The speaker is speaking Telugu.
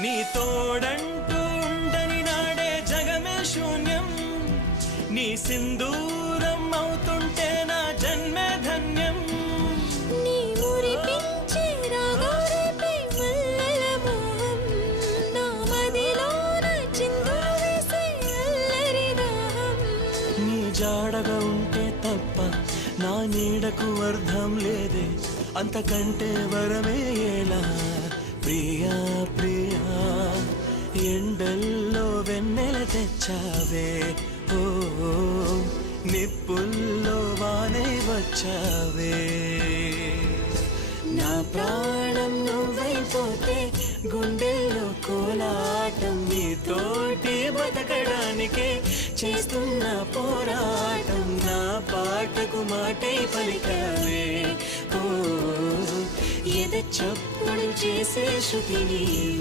నీ తోడంటూ ఉండని నాడే జగమే శూన్యం, నీ సింధూరం అవుతుంటే నా జన్మే ధన్యం. నీ మురిపించే రాగాలపై మల్లెల మోహం, నా మదిలోన చిందులు వేసే అల్లరి దాహం. నీ జాడగా ఉంటే తప్ప నా నీడకు అర్థం లేదే, అంతకంటే వరమే ఎలా ప్రియా ప్రియా. ఎండల్లో వెన్నెల తెచ్చావే, ఓ నిప్పుల్లో వానే వచ్చావే. నా ప్రాణం నువ్వైపోతే గుండెల్లో కోలాటం, నీతోటి బతకడానికే చేస్తున్న పోరాటం. నా పాటకు మాటే పలికావే, ఓ ఎద చప్పుడు చేసే శృతిని.